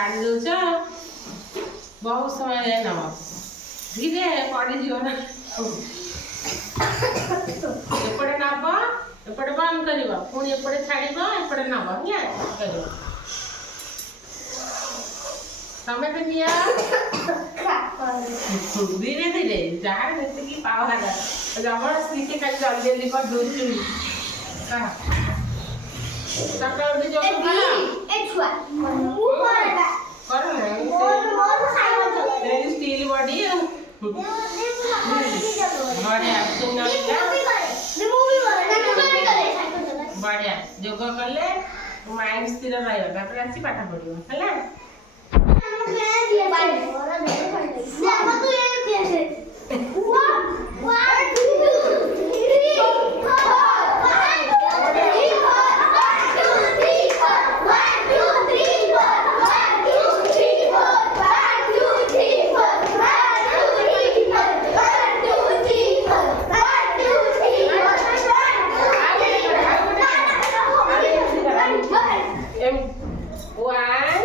ଛାଡ଼ି ଦେଉଛ ବହୁତ ସମୟ ଯାଏ ନେବ ଧୀରେ ପଡ଼ିଯିବ ନା ଏପଟେ ନେବ ଏପଟେ ବନ୍ଦ କରିବ ପୁଣି ଏପଟେ ଛାଡ଼ିବ ଏପଟେ ନେବ ହେଲା କରିବ ସମସ୍ତେ ନିଅ ଧୀରେ ଧୀରେ ଯାହା ଯେତିକି ପାୱାର ଜବରଦସ୍ତି ସେ ଖାଲି ଜଲ୍ଦି ଜଲ୍ଦି କରିଦେଉଛୁ ସକାଳୁ ଯୋଗ କର ଷ୍ଟିଲ୍ ବଡି ଆଉ ବଢିଆ ଯୋଗ କଲେ ମାଇଣ୍ଡ ସ୍ଥିର ରହିବ ତାପରେ ଆସି ପାଠ ପଢିବ ହେଲା One,